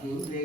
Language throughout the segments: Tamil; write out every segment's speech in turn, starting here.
புகழ்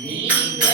நீங்க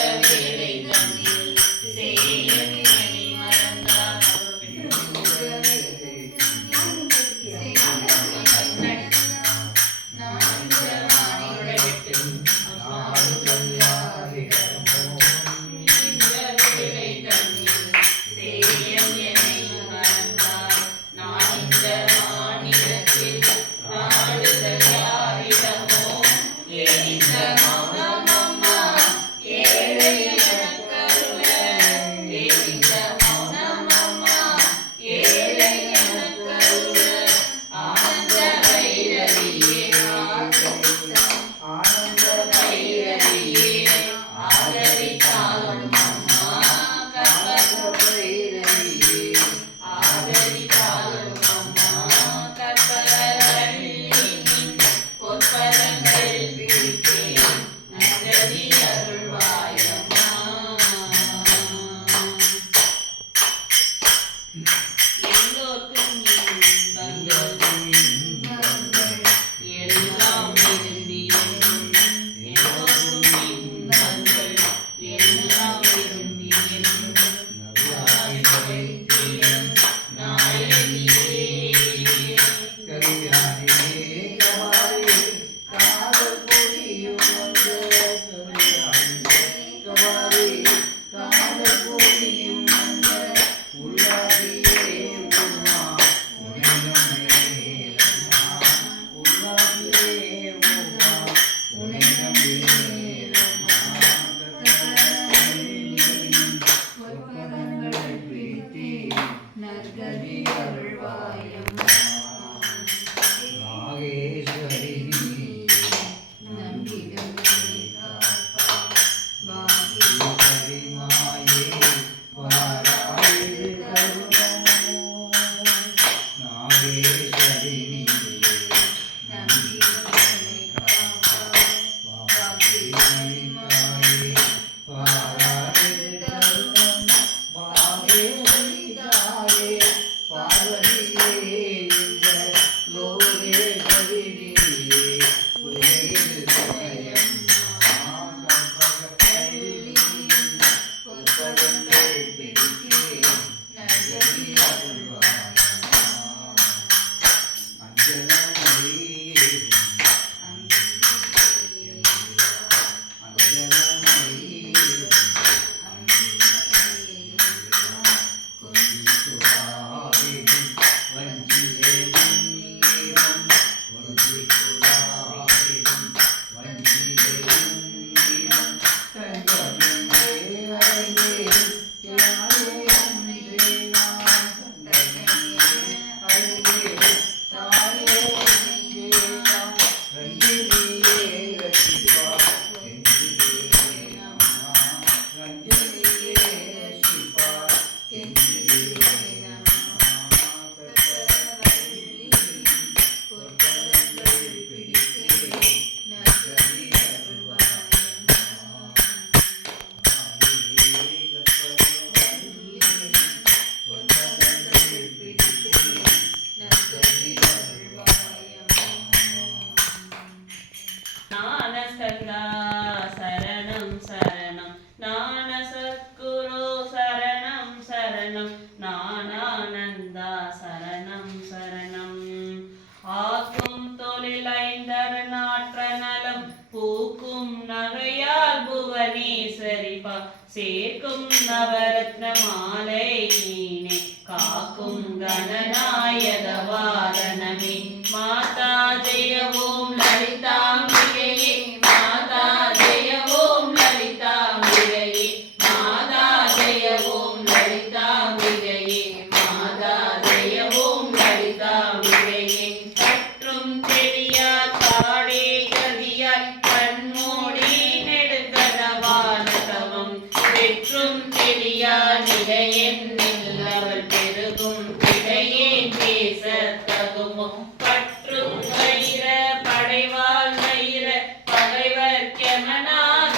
சேர்க்கும் நவரத்ன மாலை நீனே காக்கும் கணநாயக வாரணமே மாதா ஜெய ஓம் லலிதாம்பிகையே மாதா ஜெய ஓம் லலிதாம்பிகையே மாதா ஜெய ஓம் லலிதாம்பிகையே மாதா ஜெய ஓம் லலிதாம்பிகையே கற்றும் தெரியா பாடே கதியாய் கண்மூடி நெடுக்கதவான தவம் பெற்றும் தெரியா நிலையென்னில் அவள் பெருகும் பிழையே பேச தகுமோ பற்றும் வயிற படைவாள் வயிற பகைவர்க்கெமனாக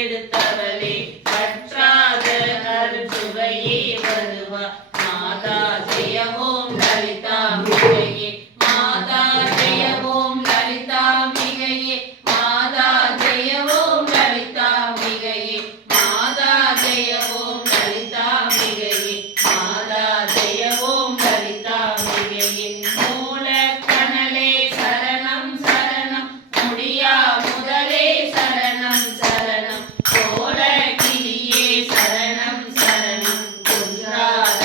எடுத்தவளே பற்றாத அருசுவையே வருவா மாதா ஜெய ஓம் லலிதாம்பிகையே மாதா ஜெய ஓம் லலிதாம்பிகையே மாதா ஜெய ஓம் லலிதாம்பிகையே மாதா ஜெய ஓம் லலிதாம்பிகையே மாதா ஜெய ஓம் லலிதாம்பிகையே மூல கனலே சரணம் சரணம் முடியா முதலே சரணம் சரணம் கோல கிளியே சரணம் சரணம் குன்றாத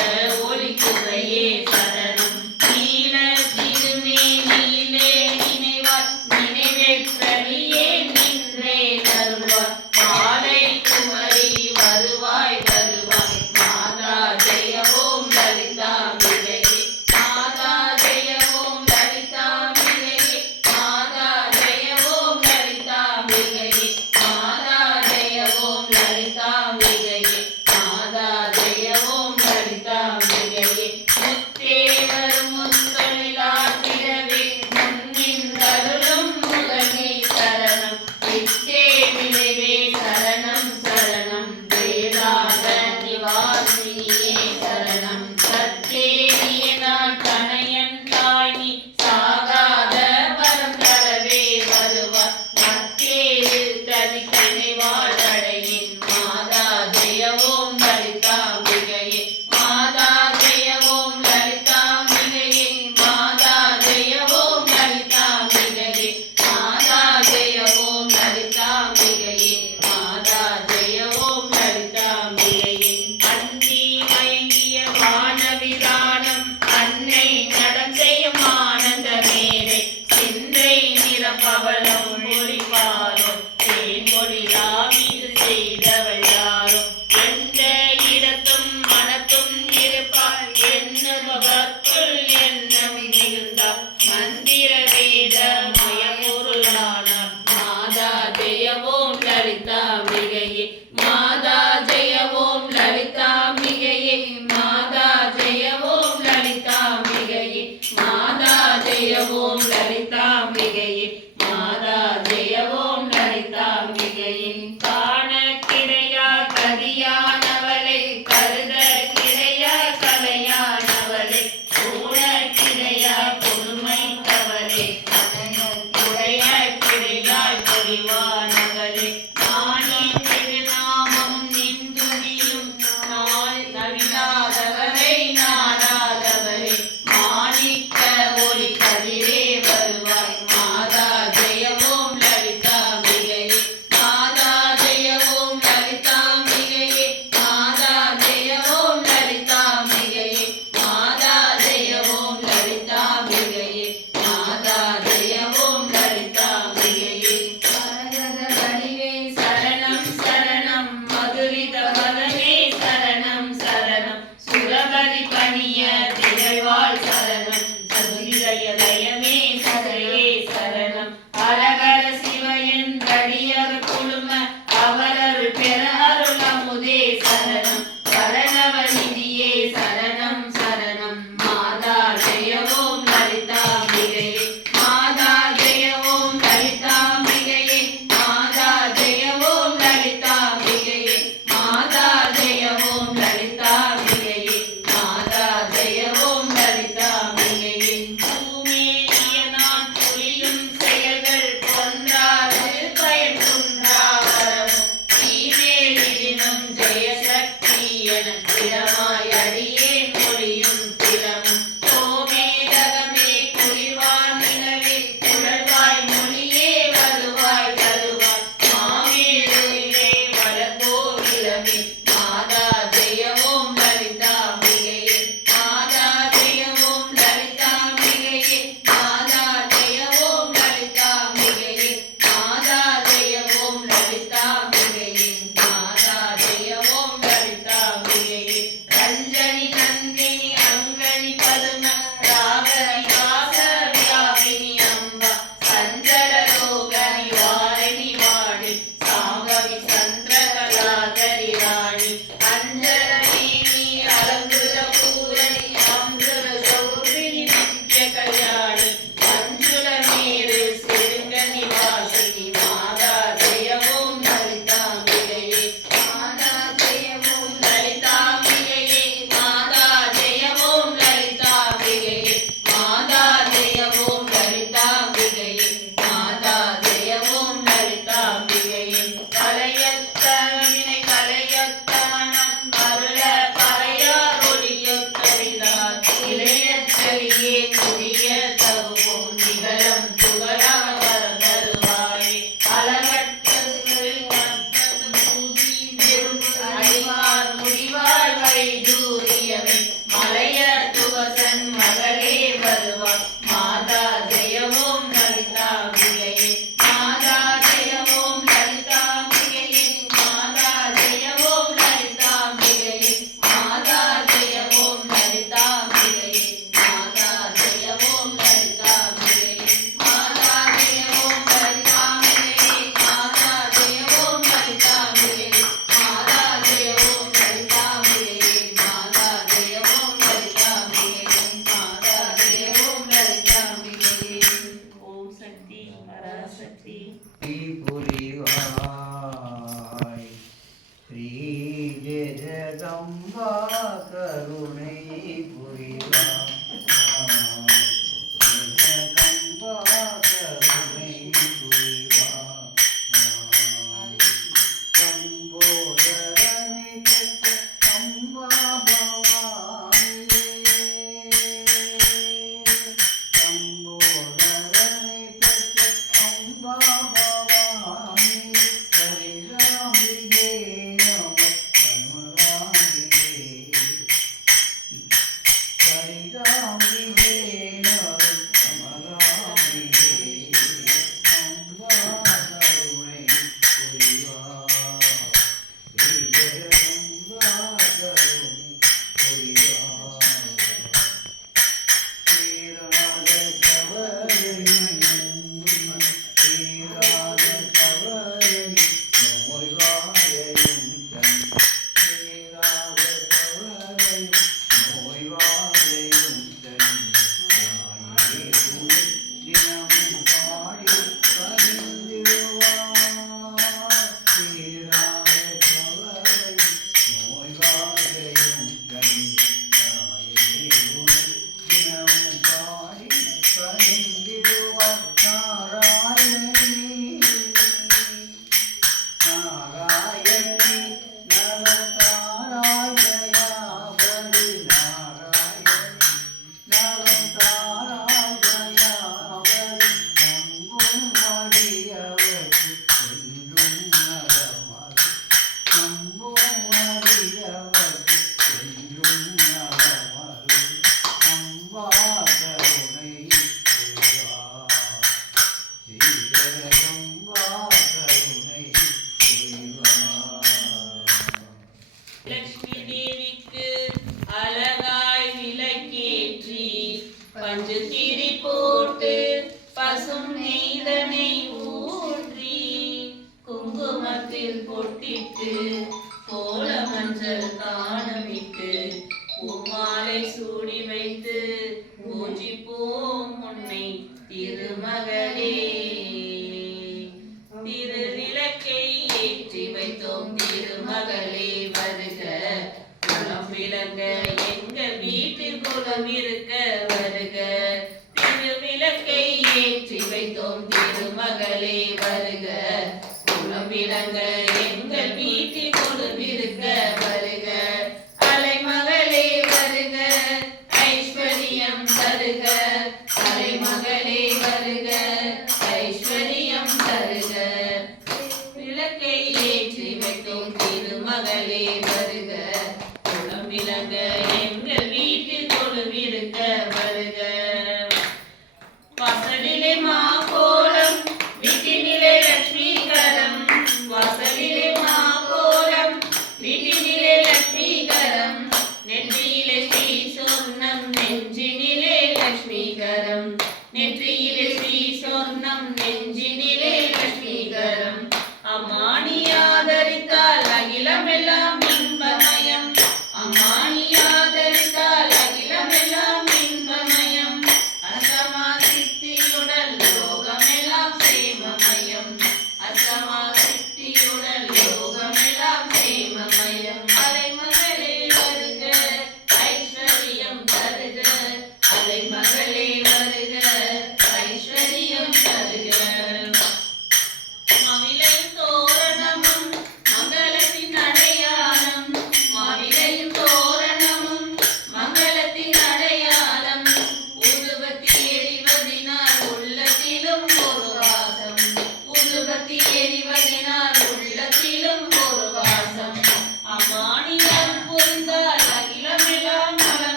ஒளி குகையே சரணம் நீல திருமேனியிலே நினைவார் நினைவெற்றலியே நின்றே தருவார் மாலை குமரி வருவாய் வருவாய் மாதா ஜெய ஓம் லலிதாம்பிகையே மாதா ஜெய ஓம் லலிதாம்பிகையே மாதா ஜெய ஓம் லலிதாம்பிகையே மாதா ஜெய ஓம் லலிதாம்பிகையே மாதா ஜெய ஓம் லலிதாம்பிகையே முத்தேவர் முத்தொழிலாற்றிடவே முன்னின்றருளும் முதலே சரணம் வித்தே விளைவே சரணம் சரணம் வேதாந்த நிவாசினியே சரணம் சத்தேரிய நாட்டணையன் தாய்னி சாகாத வரம் தரவே வருவார் மத்தேரில் தனித்தனி வாழ்வடையின் மாதா ஜெய ஓம் லலிதாம்பிகையே மாதா ஜெய ஓம் லலிதாம்பிகையே மாதா ஜெய ஓம் லலிதாம்பிகையே மாதா ஜெய ஓம் லலிதாம்பிகையே மாதா ஜெய ஓம் லலிதாம்பிகையே அந்தி மயங்கிய வானவிதானம் அன்னை நடம் செய்யும் ஆனந்த மேலே சிந்தை நிரப்பவளும் ஒளிபாலும் தேன்மொழியாவிது செய்தவள் யாரும் எந்த இடத்தும் மனத்தும் இருப்பாள் என்னுபவர்க்குள் எண்ணம் மிகுந்தார் மந்திர வேத மயமுருளானார் மாதா ஜெய ஓம் லலிதாம்பிகையே மாதா ஜெய ஓம் லலிதாம்பிகையே மாதா ஜெய ஓம் லலிதாம்பிகையே மாதா ஜெய ஓம் லலிதாம்பிகையே மாதா புரிவாய் ஸ்ரீ ஜெகதம்பா கருணை புரிவாய் ஜெகதம்பா கருணை புரிவாய் சம்போதரனை பெற்ற அம்பா பஞ்சு திரி போட்டு பசும் நெய்தனை ஊற்றி குங்குமத்தில் பொட்டிட்டு கோல மஞ்சள் காணமிட்டு பூமாலை சூடி வைத்து பூஜிப்போம் உன்னை திருமகளே. திருவிளக்கை ஏற்றி வைத்தோம் திருமகளே வருக, குலம் விளங்க எங்கள் வீட்டில் குலம் இருக்க வருக. திருவிளக்கை ஏற்றி வைத்தோம் திருமகளே வருக, குலம் விளங்க எங்கள் வீட்டில் குலம் இருக்க வருக. அலைமகளே வருக, ஐஸ்வர்யம் தருக, அலைமகளே வருக, ஐஸ்வர்யம் தருக. விளக்கை ஏற்றி வைத்தோம் திருமகளே வருக, குலம் விளங்க எங்கள் வீட்டில் குலம் இருக்க வருக. வாசலிலே மாகோலம் வீட்டினிலே லட்சுமிகரம், வாசலிலே மாகோலம் வீட்டினிலே லட்சுமிகரம், நெற்றியிலே ஸ்ரீ சொர்ணம் நெஞ்சினிலே லட்சுமிகரம், நெற்றியிலே ஸ்ரீ சொர்ணம் நெஞ்சினிலே லட்சுமிகரம். அம்மானி ஆதரித்தால் அகிலம் எல்லாம் இன்பமயம், அம்மானி ஆதரித்தால் அகிலம்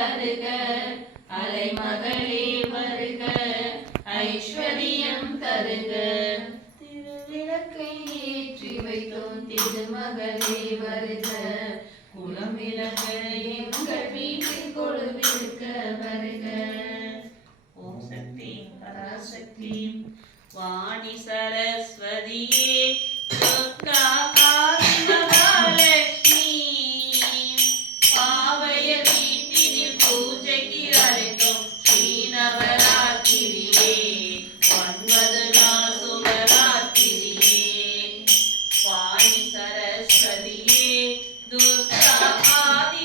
தருக அலைமகளே வருக ஐஸ்வர்யம் தருக திருவிளக்கை ஏற்றி வைத்தோம் திருமகளே வருக குலம் விளக்க எங்கள் வீட்டில் கொழுவிருக்க வருக ஓம் சக்தி பராசக்தி வாணி சரஸ்வதியே துர்கா ஆதி மகாலட்சுமி பாவைய வீட்டினில் பூஜைக்கு அழைத்தோம் ஸ்ரீநவராத்திரியே 9 நாள் சுபராத்திரியே வாணி சரஸ்வதியே துர்கா ஆதி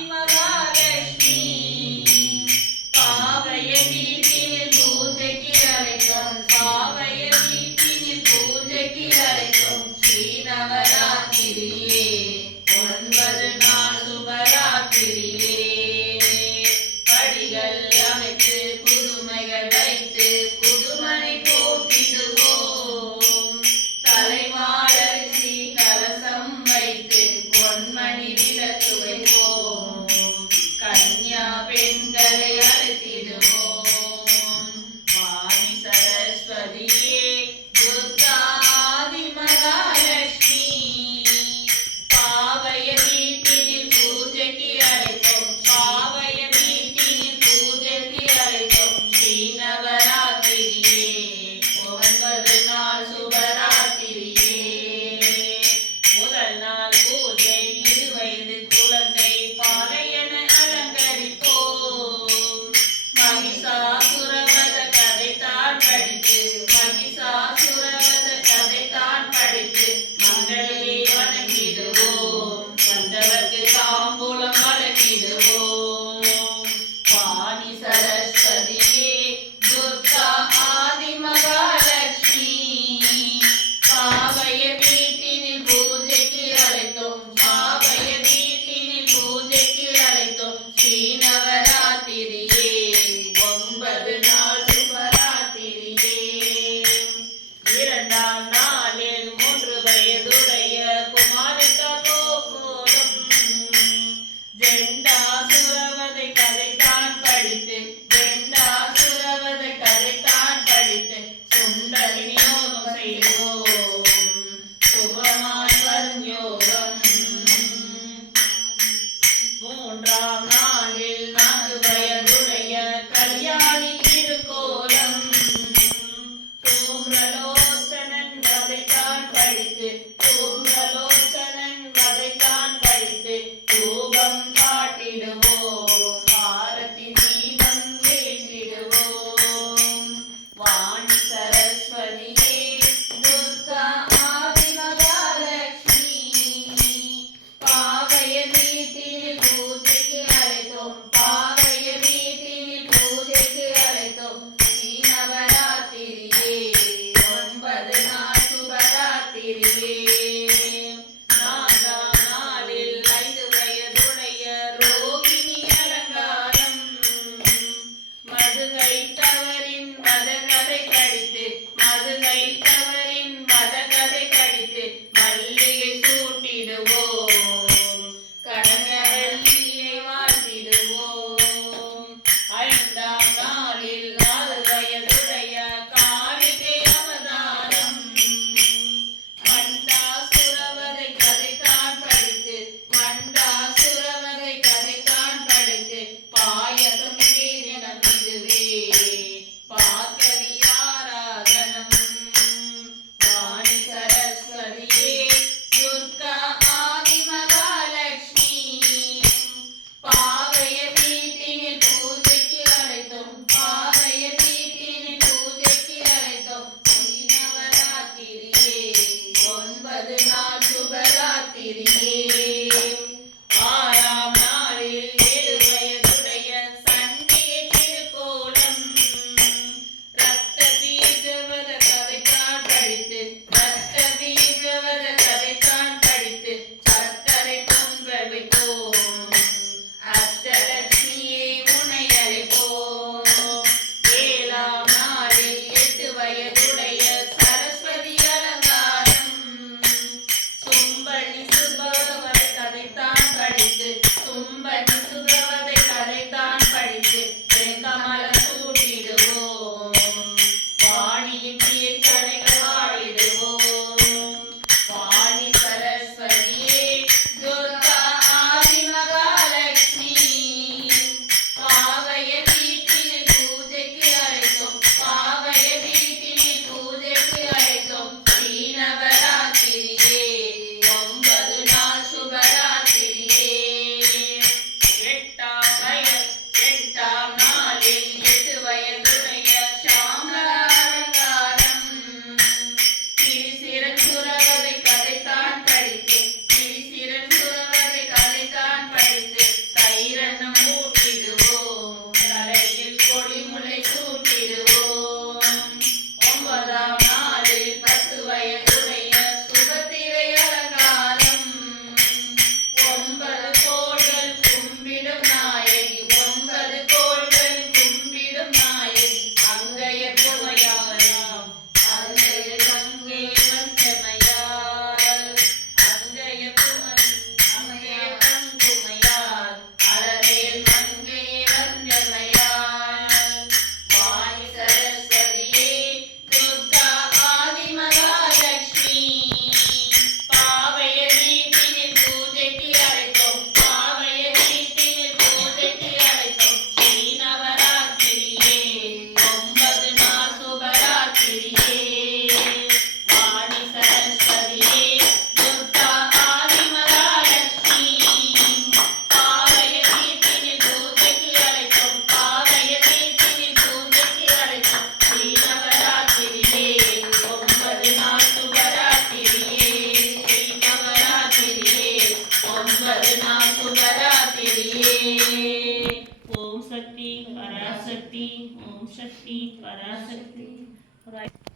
ஓம் சக்தி பராசக்தி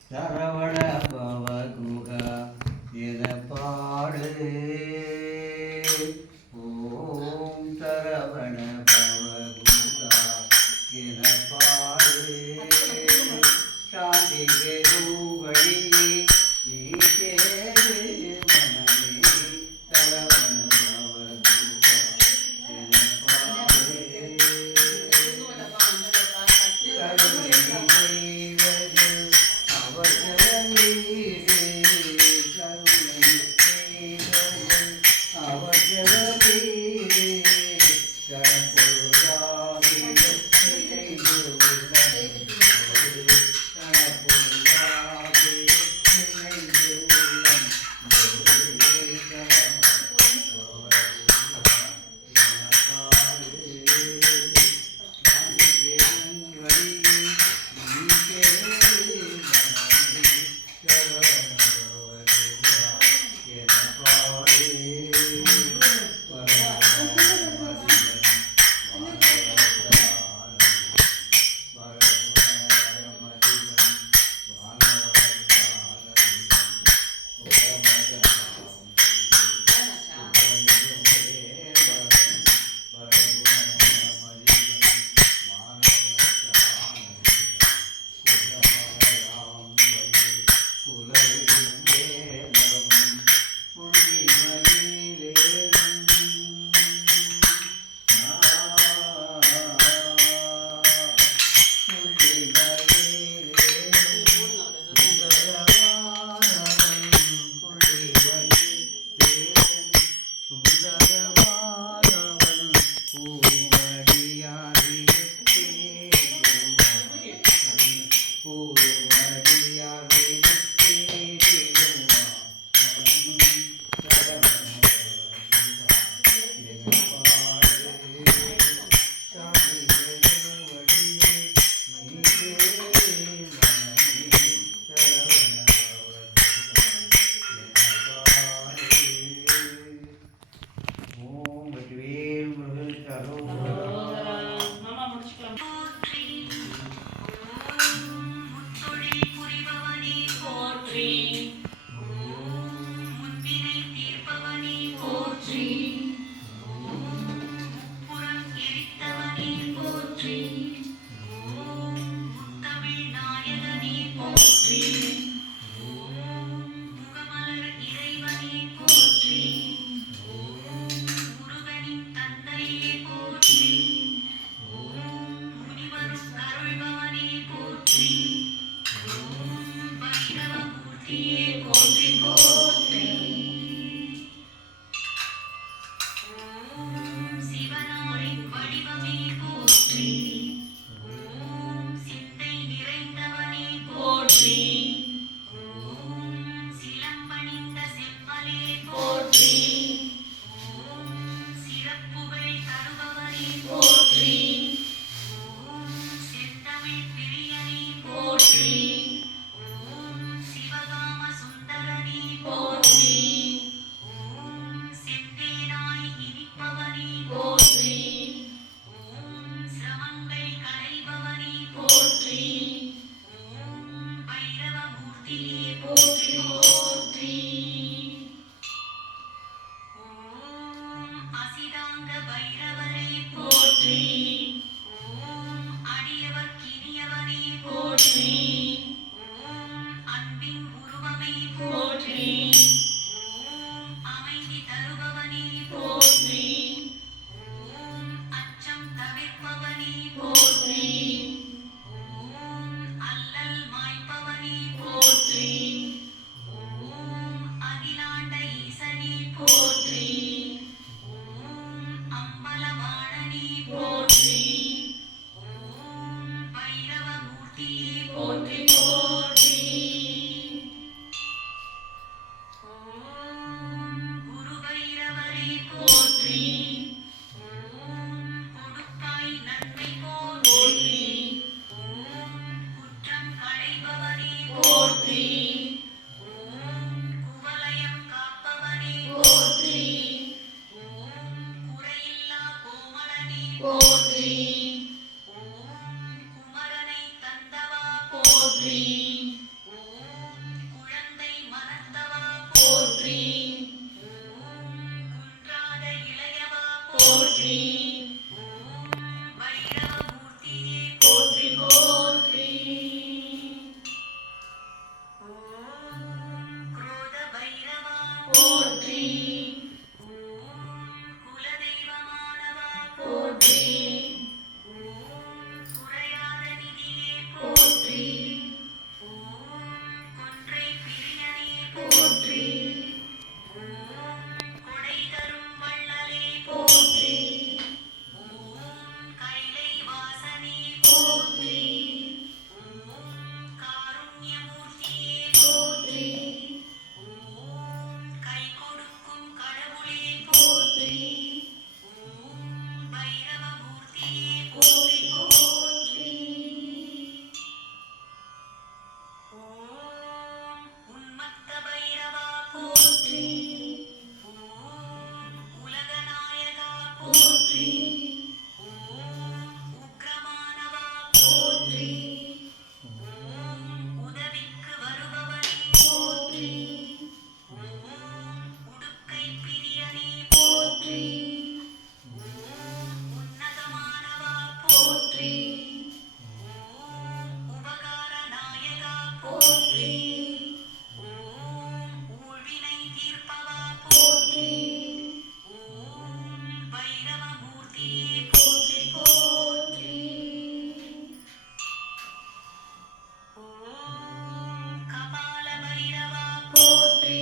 சரவண பவகுக என பாடு. ஓம் சரவண பவகுக என பாடு. சாந்தி வெகு வழியே நீ தேடு மனமே. சரவண பவகுக என பாடு. கருணை செய்வது அவர்கள் வீடு. கருணை செய்வது அவர்கள் வீடு. கணப்பொழுதாவிலும் நினைந்து உள்ளம் ஒரு. கணப்பொழுதாவிலும் நினைந்து உள்ளம் ஒரு. மாமா முடிச்சுக்கலாம் போற்றி போற்றி போற்றி போற்றி போற்றி சிவனாரின் வடிவமே போற்றி. சிந்தை நிறைந்தவனே போற்றி சிலம்பணிந்த செம்மலே போற்றி சிறப்புகள் தருபவனே போற்றி செந்தமிழ் பிரியனே போற்றி சிவகாம சுந்தரனே போற்றி செந்தேனாய் இனிப்பவனே போற்றி சிரமங்கள் களைபவனே போற்றி பைரவமூர்த்தியே போற்றி போற்றி அசிதாங்க பைரவரே போற்றி அடியவர் கினியவனே போற்றி அன்பின் உருவமே போற்றி அமைதி தருபவனே போற்றி அச்சம் தவிர்ப்பவனே போற்றி அல்லல் மாய்ப்பவனே போற்றி அகிலாண்ட ஈசனே போற்றி அம்பலவாணனே போற்றி பைரவமூர்த்தியே போற்றி போற்றி குரு பைரவரே போற்றி கொடுப்பாய் நன்மை போற்றி போற்றி குற்றம் களைபவனே போற்றி குவலயம் காப்பவனே போற்றி குறையில்லா கோமளனே போற்றி குமரனை பைரவமூர்த்தியே போற்றி போற்றி ஓம் குரோத பைரவா போற்றி ஓம் குலதெய்வமானவா போற்றி ஓம் குறையாத நிதியே போற்றி ஓம் கொன்றை பிரியனே போற்றி ஓம் கொடை தரும் வள்ளலே போற்றி ஓம் கைலை வாசனே போற்றி ஓம் காருண்யமூர்த்தியே போற்றி ஓம் கை கொடுக்கும் கடவுளே போற்றி ஓம் பைரவமூர்த்தியே போற்றி போற்றி ஓம் உன்மத்த பைரவா போற்றி ஓம் உலகநாயகா போற்றி ஓம் உக்ரமானவா போற்றி ஓம் உதவிக்கு வருபவனே போற்றி ஓம் உடுக்கை பிரியனே போற்றி ஓம் உன்னதமானவா போற்றி ஓம் உபகார நாயகா போற்றி ஓம் ஊழ்வினை தீர்ப்பவா போற்றி ஓம் பைரவமூர்த்தியே போற்றி போற்றி ஓம் கபால பைரவா போற்றி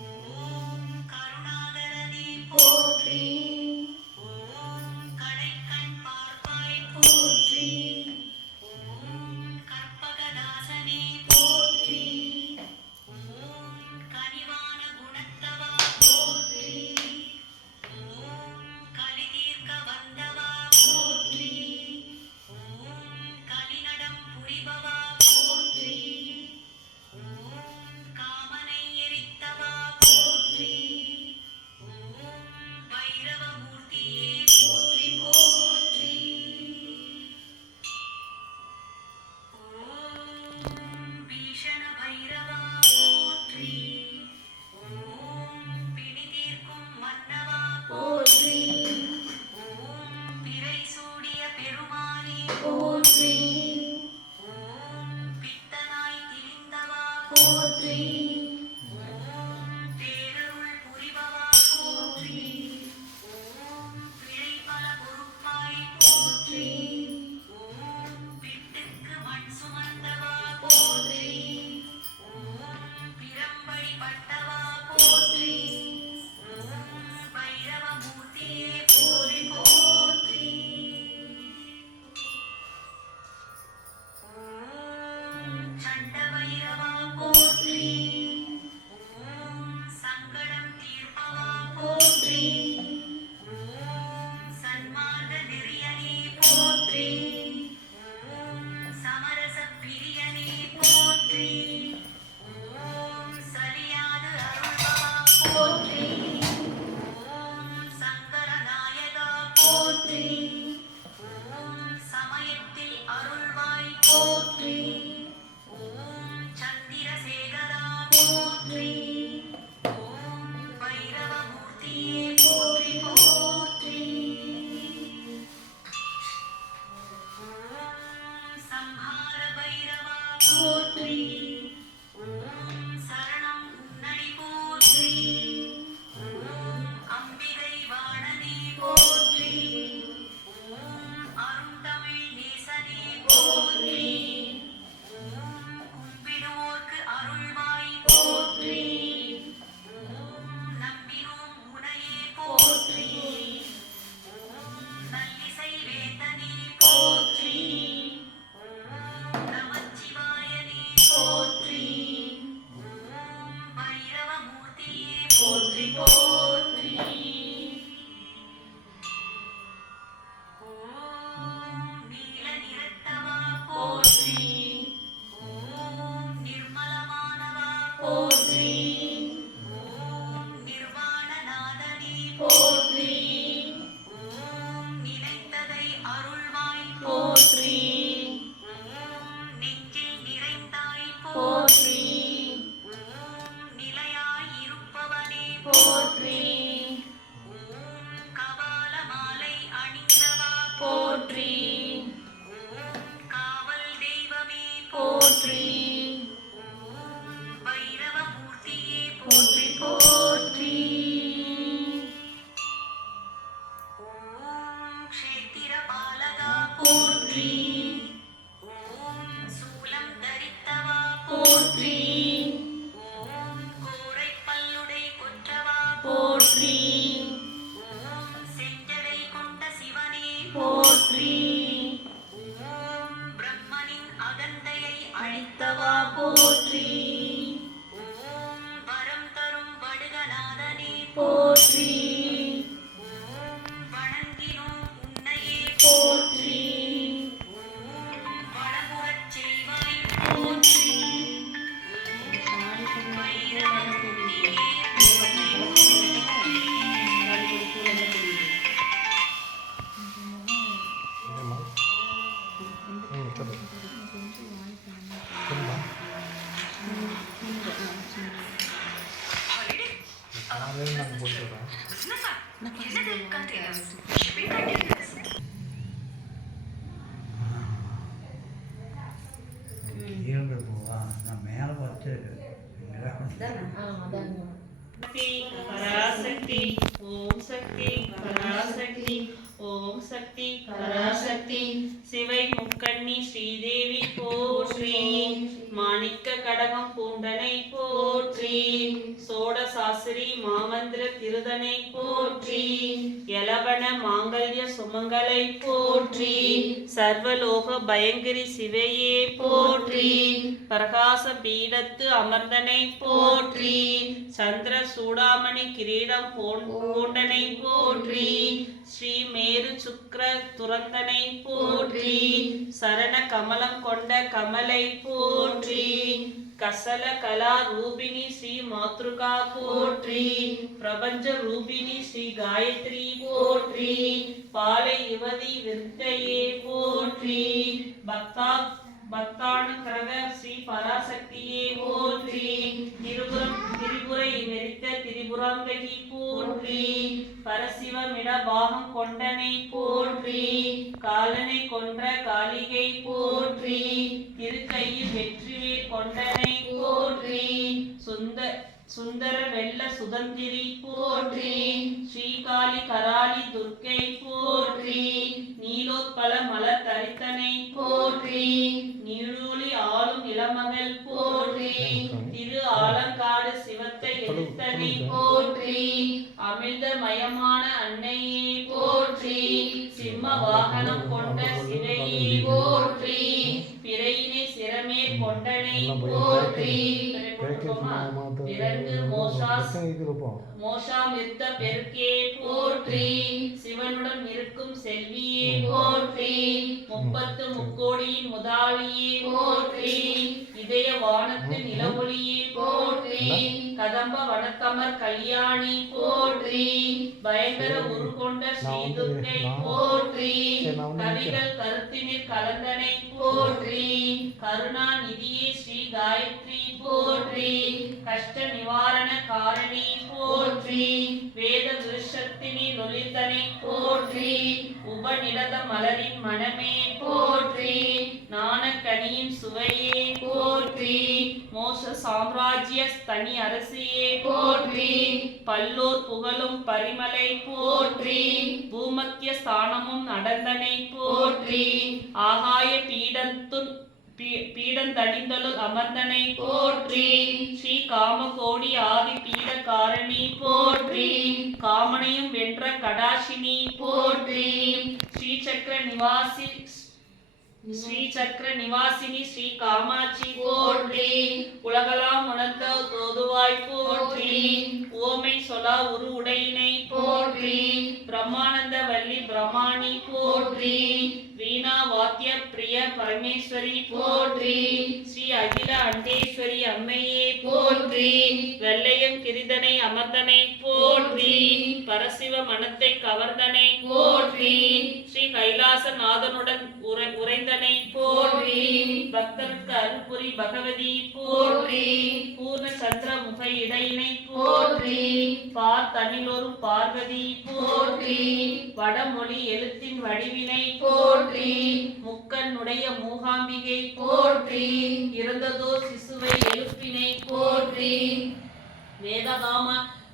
ஓம் கருணாகரனே போற்றி ஓம் கடைக்கண் பார்ப்பாய் போற்றி ஓம் கற்பகதாசனே போற்றி ஓம் கனிவான குணத்தவா போற்றி ஓம் கலிதீர்க்க வந்தவா போற்றி ஓம் கலிநடம் புரிபவா போற்றி ஓம் காமனை எரித்தவா போற்றி ஓம் பைரவமூர்த்தியே போற்றி போற்றி ஓம் பீஷண பைரவா போற்றி ஓம் பிணி தீர்க்கும் மன்னவா போற்றி ஓம் பிறை சூடிய பெருமானே போற்றி ஓம் பித்தனாய் திரிந்தவா போற்றி ஓம் பேரருள் புரிபவா போற்றி ஓம் பிழை பல பொறுப்பாய் போற்றி ஓம் பிட்டுக்கு மண் சுமந்தவா போற்றி ஓம் பிரம்படி பட்டவா போற்றி ஓம் பைரவமூர்த்தியே போற்றி போற்றி ஓம் சண்ட பைரவா போற்றி ஓம் சங்கடம் தீர்ப்பவா போற்றி ஓம் சன்மார்க்க நெறியனே போற்றி ஓம் சமரச பிரியனே போற்றி ஓம் சலியாது அருள்பவா போற்றி ஓம் சங்கர நாயகா போற்றி ஓம் சமயத்தில் அருள்வாய் போற்றி ஓம் சந்திரசேகரா போற்றி ஓம் பைரவமூர்த்தியே போற்றி போற்றி போற்றி ஓம் சூலம் தரித்தவா போற்றி ஓம் கோரை பல்லுடை கொற்றவா போற்றி ஓம் செஞ்சடை கொண்ட சிவனே போற்றி ஓம் பிரம்மனின் அகந்தையை அழித்தவா அழித்தவா போற்றி ஓம் வரம் தரும் வடுகநாதனே போற்றி ஓம் வணங்கினோம் உன்னையே போற்றி ஓம் வளமுறச் செய்வாய் போற்றி ஓம் வைரவமுனியே கீழே போவா நான் மேலே பார்த்து சக்தி பராசக்தி ஓம் சக்தி பராசக்தி ஓம் சக்தி பராசக்தி சிவை முக்கண்ணி ஸ்ரீதேவி போற்றி மாணிக்க கடகம் பூண்டனை போற்றி சோடசாஸ்திரி மாமந்திர திருதனை போற்றி யலவன மாங்கல்ய சுமங்கலை போற்றி சர்வலோக பயங்கரி சிவையே போற்றி பிரகாச பீடத்து அமர்ந்தனை போற்றி சந்திர சூடாமணி கிரீடம் பூண்டனை போற்றி ஸ்ரீ மேரு சுக்ர துரந்தனை போற்றி சரண கமலம் கொண்ட கமலை போற்றி கசல கலா ரூபிணி ஸ்ரீ மாத்ருகா போற்றி பிரபஞ்ச ரூபிணி ஸ்ரீ காயத்ரி போற்றி பாலை யுவதி விருத்தையே போற்றி பக்தானுக்கிரக ஸ்ரீ பராசக்தியே போற்றி திரிபுரை மெரித்த திரிபுராந்தகி போற்றி பரசிவமிட பாகம் கொண்டனை போற்றி காலனை கொன்ற காளிகை போற்றி திருக்கையில் வெற்றிவேல் கொண்டனை போற்றி சுந்தர வெள்ள சுதந்திரி போற்றி ஸ்ரீகாளி கராளி துர்க்கை போற்றி நீலோத்பல மலர் தரித்தனை போற்றி நீழூழி ஆளும் இளமகள் போற்றி திரு ஆலங்காடு சிவத்தை எழுத்தனை போற்றி அமிர்தமயமான அன்னையே போற்றி சிம்ம வாகனம் கொண்ட சிவையே போற்றி பிறையினை சிரமே கொண்டனை போற்றி பிறகு மோஷாமிர்த்த பெருக்கே போற்றி சிவனுடன் இருக்கும் செல்வியே போற்றி 30 முக்கோடியின் முதலாளியே போற்றி இதய வானத்து நிலவொளியே போற்றி கதம்ப வனக்கமர் கல்யாணி போற்றி பயங்கர உருகொண்ட ஸ்ரீதுர்க்கை போற்றி கவிகள் கருத்தினில் கலந்தனை போற்றி கருணாநிதியே ஸ்ரீ காயத்ரி போற்றி கஷ்ட நிவாரண காரணி போற்றி வேத விருஷத்தினி லொலிதனை போற்றி உபநிடத மலரின் மனமே போற்றி நாணக்கனியின் சுவையே போற்றி மோச சாம்ராஜ்ய தனி அரசியே போற்றி பல்லோர் புகழும் பரிமலை போற்றி பூமத்திய ஸ்தானமும் நடந்தனை போற்றி ஆகாய பீடந்தடிந்தலு அமர்ந்தனை போற்றி ஸ்ரீ காமகோடி ஆதி பீட காரணி போற்றி காமனையும் வென்ற கடாசினி போற்றி ஸ்ரீசக்கர நிவாசினி ஸ்ரீ காமாட்சி போற்றி உலகலாம் உணர்ந்த தோதுவாய் போற்றி ஓமை சொலா உரு உடையினை போற்றி பிரம்மானந்த வள்ளி பிரமாணி போற்றி வீணா வாத்திய பிரிய பரமேஸ்வரி போற்றி ஸ்ரீ அகில அண்டேஸ்வரி அம்மையே போற்றி வெள்ளையம் கிரிதனை அமர்ந்தனை போற்றி பரசிவ மனத்தை கவர்ந்தனை போற்றி ஸ்ரீ கைலாசநாதனுடன் உறைந்தனை போற்றி பக்தருக்கு அருள்புரி பகவதி போற்றி பூர்ண சந்திர முக இடையினை போற்றி பார்த்தனிலொரும் பார்வதி போற்றி வடமொழி எழுத்தின் வடிவினை போற்றி முக்கனுடைய மூகாம்பிகை போற்றி இறந்ததோ சிசுவை எழுப்பினை போற்றி வேதகாம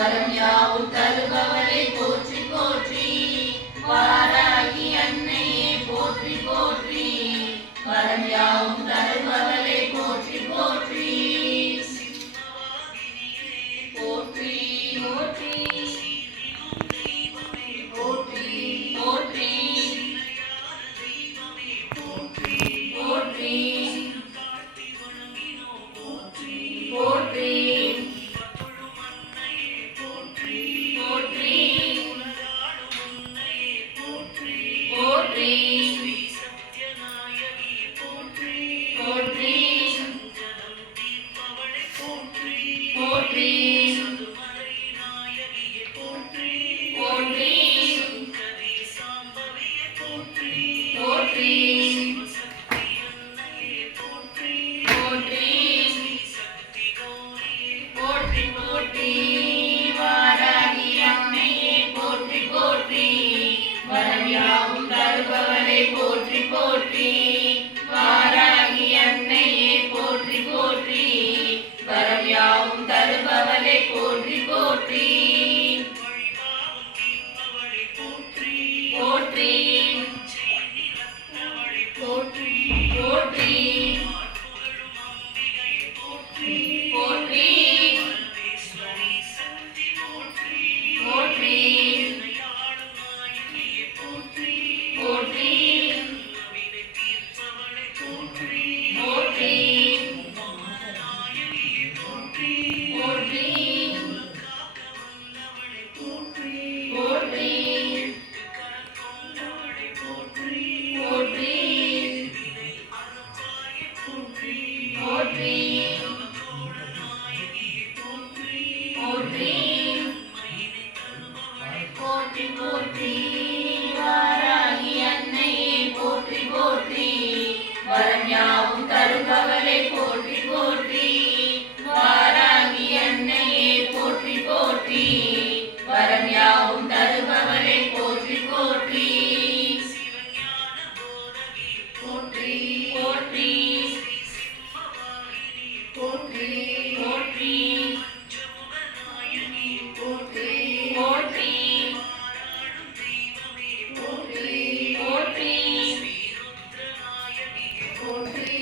வரம் யாவும் தருபவளே போற்றி போற்றி வாராகி அன்னையே போற்றி போற்றி வரம் யாவும் தருபவளே போற்றி போற்றி போற்றி போற்றி போற்றி போற்றி போற்றி போற்றி போற்றி போற்றி போற்றி போற்றி போற்றி போற்றி போற்றி போற்றி வாராகி அன்னையே போற்றி போற்றி வரம் யாவும் தருபவளே போற்றி போற்றி வாராகி அன்னையே போற்றி போற்றி வரம் யாவும் தருபவளே போற்றி போற்றி போற்றி போற்றி போற்றி போற்றி போற்றி போற்றி போற்றி போற்றி போற்றி போற்றி போற்றி போற்றி போற்றி போற்றி வாராகி அன்னையே போற்றி போற்றி வரம் யாவும் தருபவளே போற்றி போற்றி வாராகி அன்னையே போற்றி போற்றி வரம் யாவும் தருபவளே போற்றி போற்றி போற்றி போற்றி போற்றி போற்றி போற்றி போற்றி போற்றி போற்றி போற்றி போற்றி போற்றி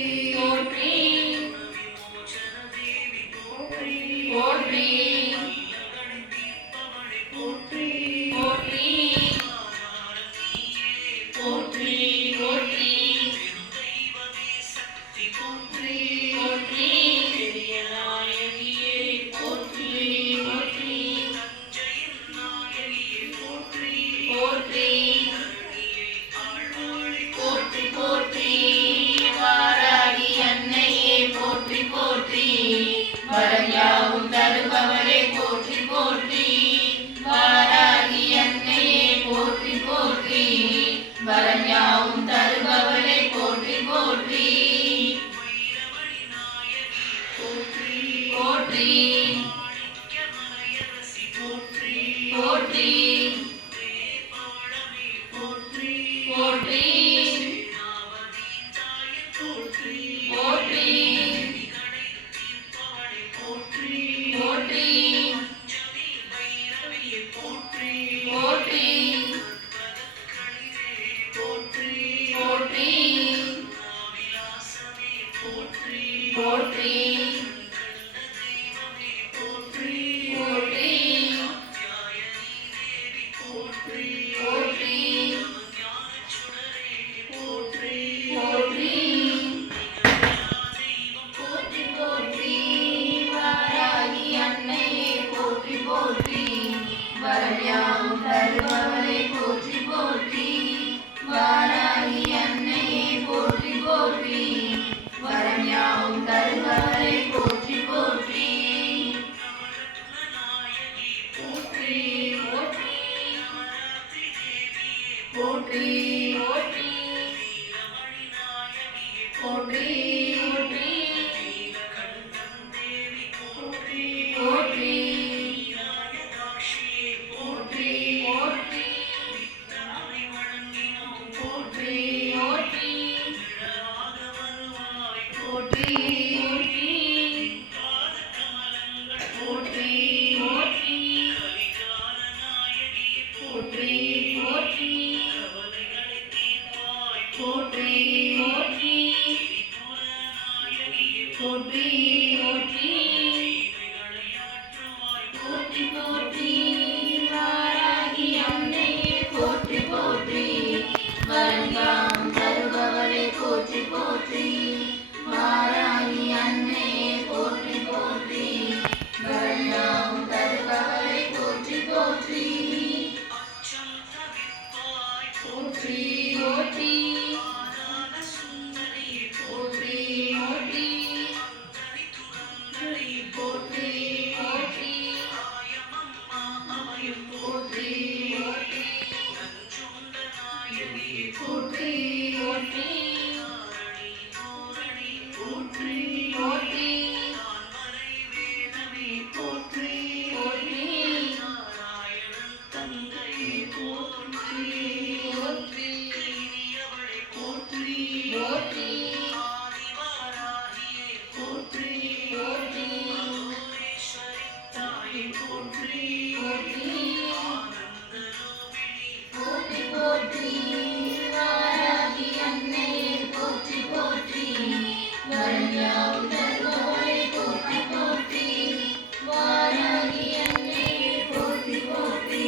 போற்றி போற்றி போற்றி போற்றி போற்றி போற்றி நாயகியே போற்றி போற்றி போற்றி போற்றி போற்றி வாராகி அன்னையே போற்றி போற்றி வரம் யாவும் தருபவளே போற்றி போற்றி வாராகி அன்னையே போற்றி போற்றி வரம் யாவும் தருபவளே போற்றி போற்றி போற்றி போற்றி போற்றி போற்றி போற்றி போற்றி போற்றி போற்றி போற்றி வரம் யாவும் தருபவளே போற்றி போற்றி வாராகி அன்னையே போற்றி போற்றி வரம் யாவும் தருபவளே போற்றி போற்றி போற்றி போற்றி போற்றி போற்றி போற்றி போற்றி போற்றி போற்றி போற்றி வாராகி அன்னையே போற்றி போற்றி வரஞாம் தருபவளே போற்றி போற்றி வாராகி அன்னையே போற்றி போற்றி வரஞாம் தருபவளே போற்றி போற்றி அச்சம் தவிர்ப்பாய் போற்றி போற்றி ஆராத சுந்தரியே போற்றி போற்றி தனி துறந்தரை போற்றி போற்றி ஆயமம்மா அபயம் போற்றி போற்றி நஞ்சுண்ட நாயகியே போற்றி போற்றி தாரணி பூரணி போற்றி போற்றி தான்மறை வேதமே போற்றி போற்றி நாராயணன் தந்தையே போற்றி போற்றி இனியவளே போற்றி போற்றி ஆதிவாராகியே போற்றி போற்றி மகேஸ்வரி தாயே போற்றி போற்றி ஆனந்த ரூபிணி போற்றி போற்றி வாராகி அன்னையே போற்றி போற்றி வரஞாம் தருபவளே போற்றி போற்றி வாராகி அன்னையே போற்றி போற்றி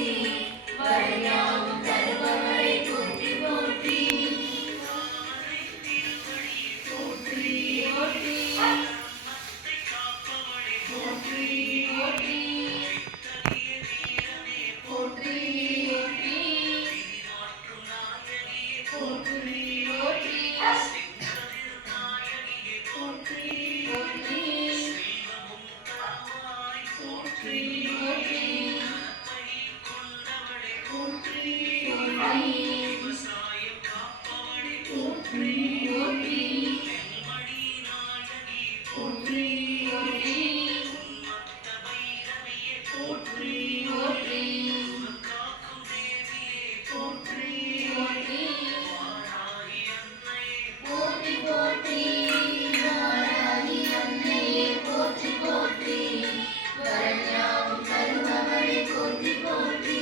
வரஞாம் தருபவளே போற்றி போற்றி போற்றி போற்றி மத்தை காப்பவளே போற்றி போற்றி தனிய வீரமே போற்றி போற்றி மாற்றும் நாயகியே போற்றி போற்றி சிங்கதிர் நாயகியே போற்றி போற்றி செல்வமும் தருவாய் போற்றி போற்றி கை கொண்டவளே போற்றி போற்றி விவசாயம் காப்பவளே போற்றி போற்றி மணி நாயகி போற்றி போற்றி மத்த பைரவியே போற்றி போற்றி காக்கும் தேவியே போற்றி போற்றி வாராகி அன்னையே போற்றி போற்றி வாராகி அன்னையே போற்றி போற்றி வரஞாம் தருபவளே போற்றி போற்றி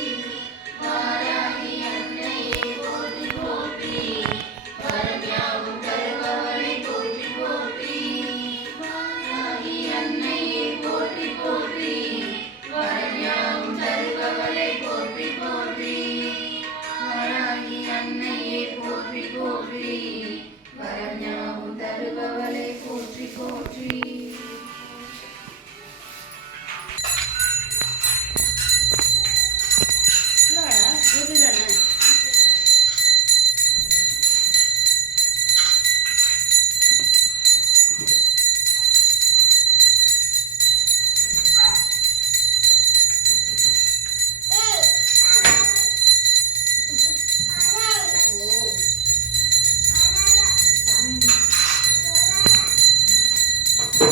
வாராகி அன்னையே போற்றி போற்றி வரஞாம் தருபவளே போற்றி போற்றி வாராகி அன்னையே போற்றி போற்றி வரஞாம் தருபவளே போற்றி போற்றி வாராகி அன்னையே போற்றி போற்றி வரஞாம் தருபவளே போற்றி போற்றி Hey!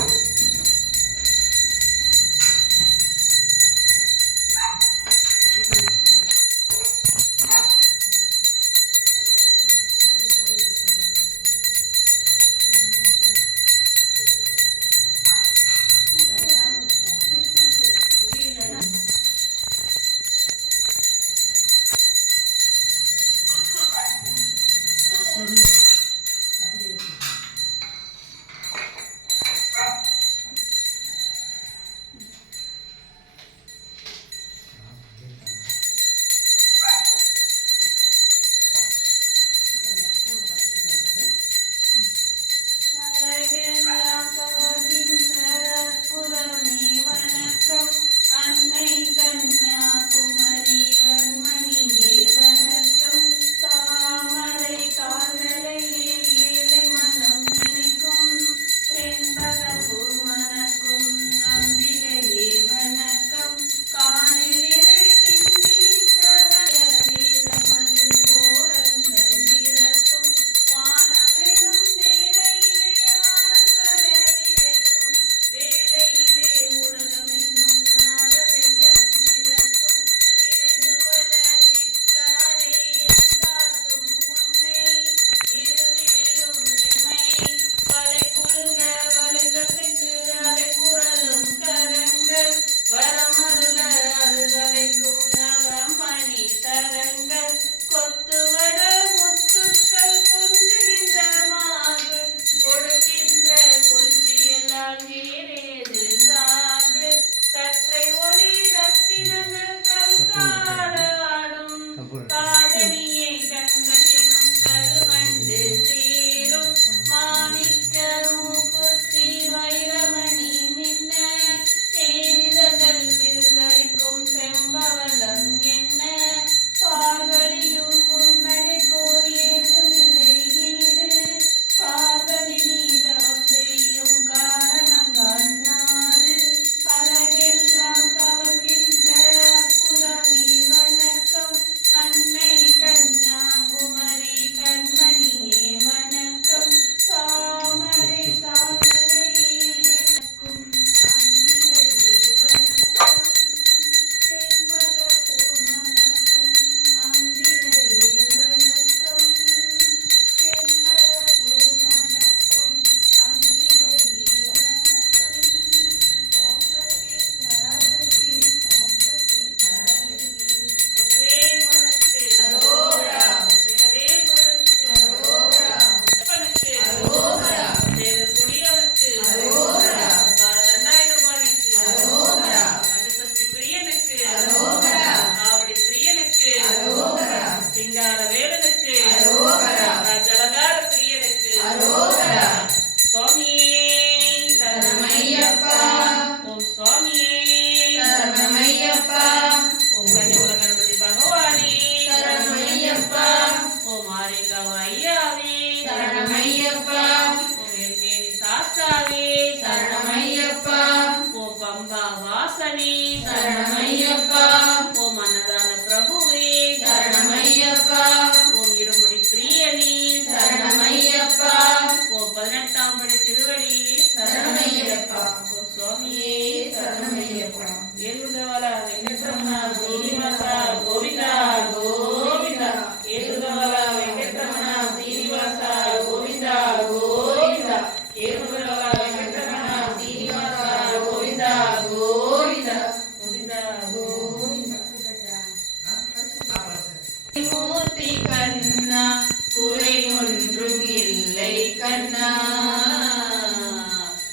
கண்ணா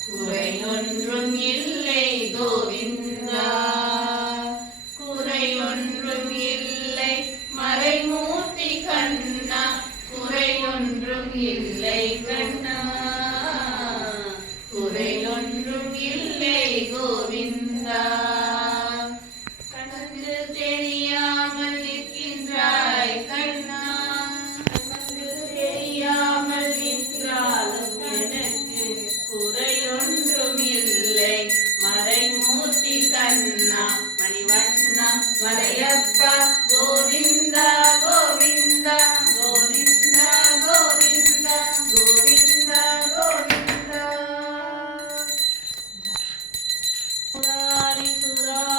குறையொன்றும் இல்லை கோவிந்தா குறையொன்றும் இல்லை மறைமூர்த்தி கண்ணா குறையொன்றும் இல்லை கண்ணா குறையொன்றும் இல்லை கோவிந்தா கண்டு தெரியாமல் நிற்கின்றாய் கண்ணா கண்டு தெரியாமல் நின்றாலும் எனக்கு குறையொன்றும் இல்லை மறைமூர்த்தி கண்ணா மணிவண்ணா மலையப்பா கோவிந்தா கோவிந்தா கோவிந்தா கோவிந்தா கோவிந்தா கோவிந்தா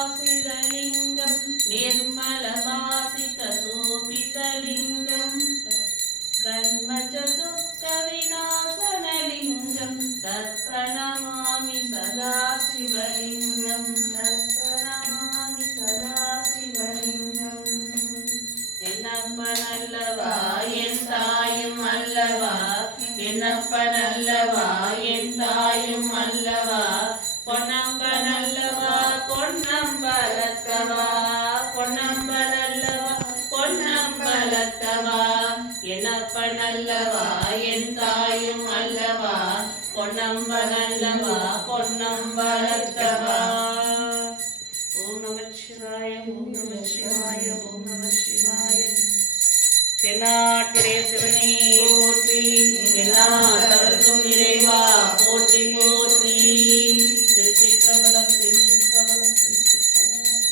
சுராசிதலிங்கம் निर्मलवासित सोपितलिङ्गं कन्मचदुःखविनाशनलिङ्गं तत्प्रणमामि सदा शिवलिङ्गं तत्प्रणमामि सदा शिवलिङ्गम् என்னப்பனல்லவா என் தாயும் அல்லவா என்னப்பனல்லவா என் தாயும் அல்லவா பொன்னம்பனல்லவா பொன்னம்பலத்தவா பொன்னம்பலல்லவா பொன்னம்பலத்தவா என்னப்பனல்லவா என் தாயும் அல்லவா பொன்னம்பலல்லவா பொன்னம்பலத்தவா ஓம் நமச்சிவாய ஓம் நமச்சிவாய ஓம் நமச்சிவாய தென்னாட்டுடைய சிவனே போற்றி எந்நாட்டவர்க்கும் இறைவா போற்றி போற்றி திருச்சிற்றம்பலம் திருச்சிற்றம்பலம் திருச்சிற்றம்பலம்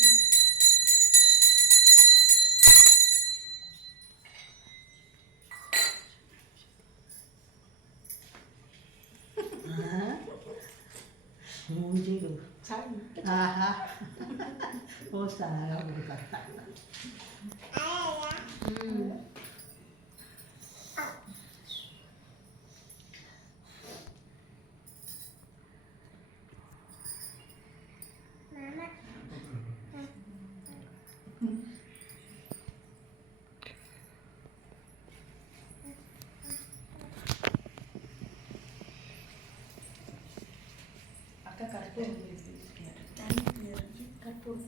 ஆஹா போஸ்டாக கொடுக்க அக்கா கற்பூரம் கற்பூரம்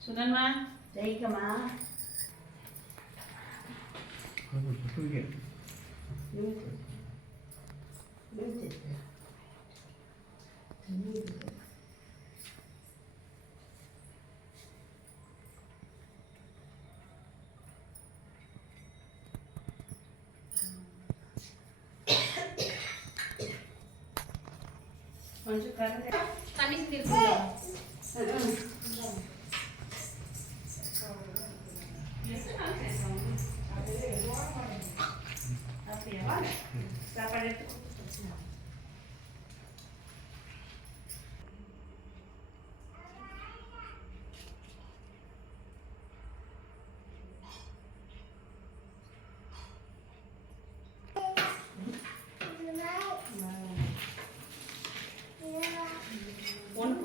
சுனன்மா ஜெயிக்கமா கொஞ்சம் கரண்ட் தண்ணி செஞ்சிருக்கீங்களா